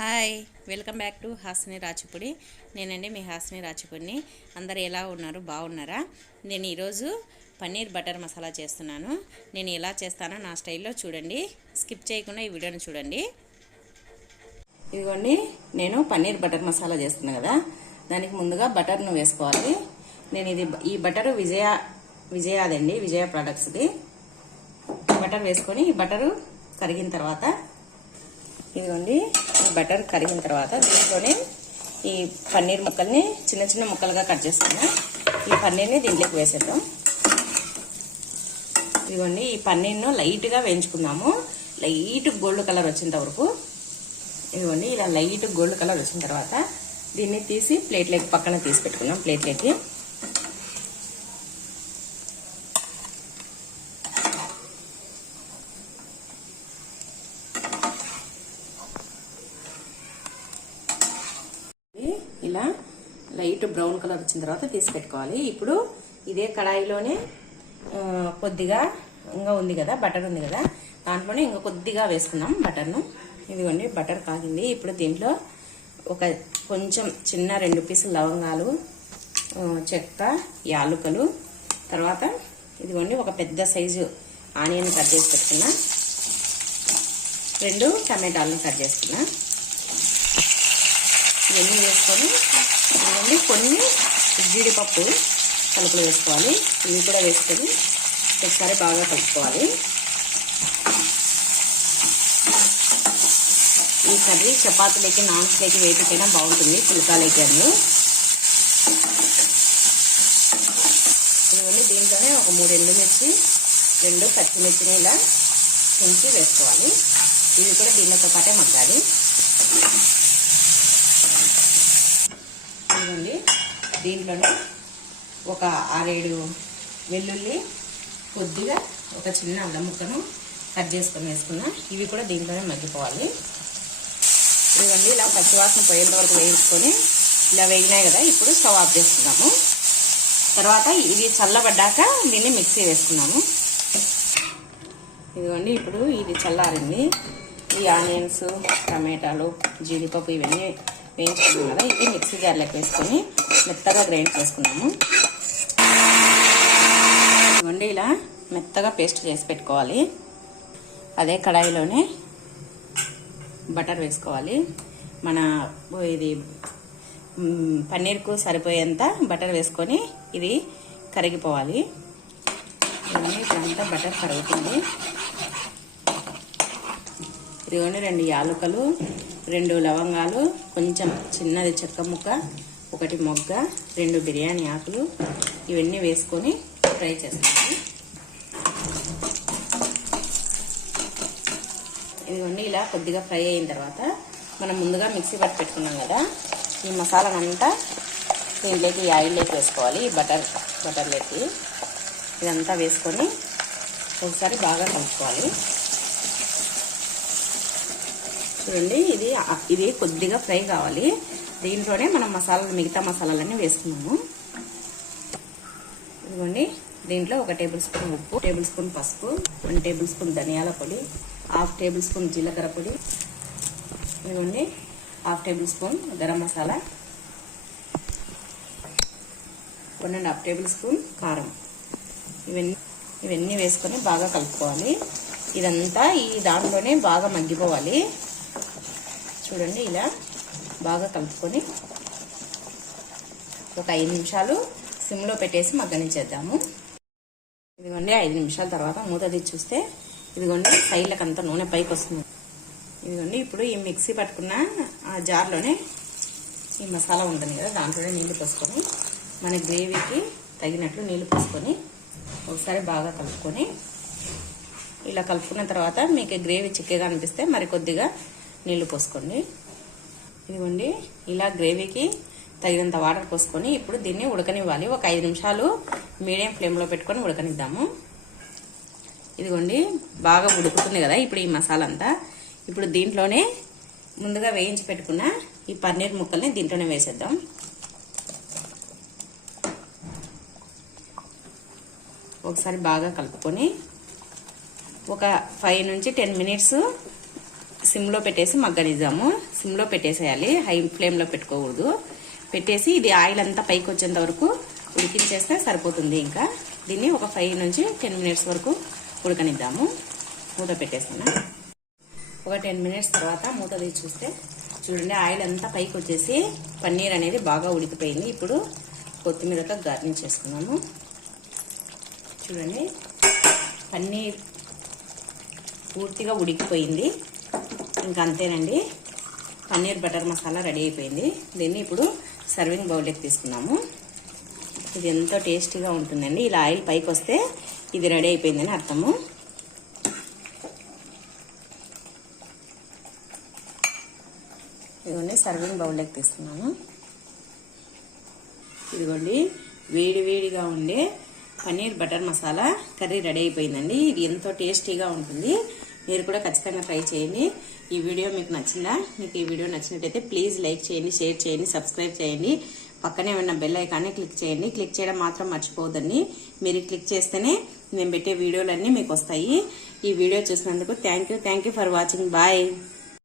Hi, welcome back to Hasini Rachipudi. నేనండి మీ హాసిని రాచిపూడిని. అందరు ఎలా ఉన్నారు? బాగున్నారా? నేను ఈరోజు పన్నీర్ బటర్ మసాలా చేస్తున్నాను. నేను ఎలా చేస్తానో నా స్టైల్లో చూడండి. స్కిప్ చేయకుండా ఈ వీడియోని చూడండి. ఇదిగోండి, నేను పన్నీర్ బటర్ మసాలా చేస్తున్నాను కదా, దానికి ముందుగా బటర్ను వేసుకోవాలి. నేను ఈ బటరు విజయాదండి, విజయ ప్రొడక్ట్స్ది. బటర్ వేసుకొని ఈ బటరు కరిగిన తర్వాత ఇదిగోండి, ఈ బటర్ కరిగిన తర్వాత దీంట్లోనే ఈ పన్నీర్ ముక్కల్ని చిన్న చిన్న ముక్కలుగా కట్ చేసుకున్నా. ఈ పన్నీర్ని దీంట్లోకి వేసేద్దాం. ఇదిగోండి, ఈ పన్నీర్ను లైట్గా వేయించుకుందాము, లైట్ గోల్డ్ కలర్ వచ్చేంత వరకు. ఇదిగోండి, ఇలా లైట్ గోల్డ్ కలర్ వచ్చిన తర్వాత దీన్ని తీసి ప్లేట్లోకి పక్కన తీసి పెట్టుకున్నాం. ప్లేట్లోకి ఇలా లైట్ బ్రౌన్ కలర్ వచ్చిన తర్వాత తీసి పెట్టుకోవాలి. ఇప్పుడు ఇదే కడాయిలోనే కొద్దిగా ఇంకా ఉంది కదా, బటర్ ఉంది కదా, దాంట్లోనే ఇంకా కొద్దిగా వేసుకుందాం బటర్ను. ఇదిగోండి, బటర్ కాగింది. ఇప్పుడు దీంట్లో కొంచెం చిన్న 2 పీసులు లవంగాలు, చెక్క, యాలుకలు, తర్వాత ఇదిగోండి ఒక పెద్ద సైజు ఆనియన్ కట్ చేసి పెట్టుకున్నా, 2 టమాటాలను కట్ చేసుకున్నా. ఇవన్నీ వేసుకొని ఇవన్నీ కొన్ని జీడిపప్పు కలుపులు వేసుకోవాలి. ఇవి కూడా వేసుకొని ఒకసారి బాగా కలుపుకోవాలి. ఈ కర్రీ చపాతీలకి, నాన్స్లోకి వేటికైనా బాగుంటుంది, పుల్కాలకి అన్నీ. ఇవన్నీ దీంట్లోనే ఒక 3 ఎండుమిర్చి, 2 పచ్చిమిర్చిని ఇలా తుంచి వేసుకోవాలి. ఇవి కూడా దీనితో పాటే మగ్గాలి. ఇదిగోండి, దీంట్లోనే ఒక 6-7 వెల్లుల్లి, కొద్దిగా ఒక చిన్న అల్లం ముక్కను కట్ చేసుకొని వేసుకున్నా. ఇవి కూడా దీంట్లోనే మగ్గిపోవాలి. ఇదిగోండి, ఇలా పచ్చివాసన పోయేంత వరకు వేయించుకొని ఇలా వేగినాయి కదా, ఇప్పుడు స్టవ్ ఆఫ్ చేసుకున్నాము. తర్వాత ఇది చల్లబడ్డాక దీన్ని మిక్సీ వేసుకున్నాము. ఇదిగోండి, ఇప్పుడు ఇది చల్లారింది. ఈ ఆనియన్స్, టమాటాలు, జీడిపప్పు ఇవన్నీ వేయించుకున్నాం కదా, ఇది మిక్సీ జార్లోకి వేసుకొని మెత్తగా గ్రైండ్ చేసుకున్నాము. ఇదిగోండి, ఇలా మెత్తగా పేస్ట్ చేసి పెట్టుకోవాలి. అదే కడాయిలోనే బటర్ వేసుకోవాలి. మన ఇది పన్నీర్కు సరిపోయేంత బటర్ వేసుకొని ఇది కరిగిపోవాలి. ఇదంతా బటర్ కరుగుతుంది. ఇదిగోండి, 2 యాలుకలు, 2 లవంగాలు, కొంచెం చిన్నది చెక్క ముక్క, 1 మొగ్గ, 2 బిర్యానీ ఆకులు, ఇవన్నీ వేసుకొని ఫ్రై చేస్తాము. ఇదిగోండి, ఇలా కొద్దిగా ఫ్రై అయిన తర్వాత మనం ముందుగా మిక్సీ పట్టి పెట్టుకున్నాం కదా, ఈ మసాలానంతా దీంట్లోకి ఆయిల్లోకి వేసుకోవాలి. బటర్లోకి ఇదంతా వేసుకొని ఒకసారి బాగా కలుపుకోవాలి. చూడండి, ఇది కొద్దిగా ఫ్రై కావాలి. దీంట్లోనే మనం మిగతా మసాలాలన్నీ వేసుకున్నాము. ఇదిగోండి, దీంట్లో 1 టేబుల్ స్పూన్ ఉప్పు, 1 టేబుల్ స్పూన్ పసుపు, 1 టేబుల్ స్పూన్ ధనియాల పొడి, 1/2 టేబుల్ స్పూన్ జీలకర్ర పొడి, ఇదిగోండి 1/2 table spoon garam masala, 1.5 table spoon కారం. ఇవన్నీ వేసుకొని బాగా కలుపుకోవాలి. ఇదంతా ఈ దాంట్లోనే బాగా మగ్గిపోవాలి. చూడండి, ఇలా బాగా కలుపుకొని ఒక 5 నిమిషాలు సిమ్లో పెట్టేసి మగ్గనిచ్చేద్దాము. ఇదిగోండి, 5 నిమిషాల తర్వాత మూత తీసి చూస్తే ఇదిగోండి సైడ్లకు అంతా నూనె పైకి వస్తుంది. ఇదిగోండి, ఇప్పుడు ఈ మిక్సీ పట్టుకున్న ఆ జార్లోనే ఈ మసాలా ఉంటుంది కదా, దాంట్లోనే నీళ్లు పోసుకొని మన గ్రేవీకి తగినట్లు నీళ్లు పోసుకొని ఒకసారి బాగా కలుపుకొని, ఇలా కలుపుకున్న తర్వాత మీకు గ్రేవీ చిక్కగా అనిపిస్తే మరి కొద్దిగా నీళ్లు పోసుకోండి. ఇదిగోండి, ఇలా గ్రేవీకి తగినంత వాటర్ పోసుకొని ఇప్పుడు దీన్ని ఉడకనివ్వాలి. ఒక 5 నిమిషాలు మీడియం ఫ్లేమ్లో పెట్టుకొని ఉడకనిద్దాము. ఇదిగోండి, బాగా ఉడుకుతుంది కదా ఇప్పుడు ఈ మసాలా అంతా. ఇప్పుడు దీంట్లోనే ముందుగా వేయించి పెట్టుకున్న ఈ పన్నీర్ ముక్కల్ని దీంట్లోనే వేసేద్దాం. ఒకసారి బాగా కలుపుకొని ఒక 5 నుంచి 10 మినిట్స్ సిమ్లో పెట్టేసి మగ్గనిద్దాము. సిమ్లో పెట్టేసేయాలి, హై ఫ్లేమ్లో పెట్టుకోకూడదు. పెట్టేసి ఇది ఆయిల్ అంతా పైకి వచ్చేంత వరకు ఉడికించేస్తే సరిపోతుంది. ఇంకా దీన్ని ఒక 5 నుంచి 10 మినిట్స్ వరకు ఉడకనిద్దాము. మూత పెట్టేస్తాను. ఒక 10 మినిట్స్ తర్వాత మూత తీసి చూస్తే చూడండి ఆయిల్ అంతా పైకి వచ్చేసి పన్నీర్ అనేది బాగా ఉడికిపోయింది. ఇప్పుడు కొత్తిమీరతో గార్నిష్ చేసుకున్నాము. చూడండి పన్నీర్ పూర్తిగా ఉడికిపోయింది. ఇంకా అంతేనండి, పన్నీర్ బటర్ మసాలా రెడీ అయిపోయింది. దీన్ని ఇప్పుడు సర్వింగ్ బౌల్లోకి తీసుకున్నాము. ఇది ఎంతో టేస్టీగా ఉంటుందండి. ఇలా ఆయిల్ పైకి వస్తే ఇది రెడీ అయిపోయిందని అర్థము. ఇదిగోండి సర్వింగ్ బౌల్లోకి తీసుకున్నాను. ఇదిగోండి వేడి వేడిగా ఉండే paneer butter masala curry ready అయిపోయిందండి. ఇది ఎంతో టేస్టీగా ఉంటుంది. మీరు కూడా ఖచ్చితంగా ట్రై చేయండి. ఈ వీడియో మీకు నచ్చిందా? మీకు ఈ వీడియో నచ్చినట్టయితే ప్లీజ్ లైక్ చేయండి, షేర్ చేయండి, సబ్స్క్రైబ్ చేయండి. పక్కనే ఉన్న బెల్ ఐకాన్ని క్లిక్ చేయండి. క్లిక్ చేయడం మాత్రం మర్చిపోవద్దండి. మీరు క్లిక్ చేస్తేనే నేను పెట్టే వీడియోలన్నీ మీకు వస్తాయి. ఈ వీడియో చూసినందుకు thank you for watching. Bye.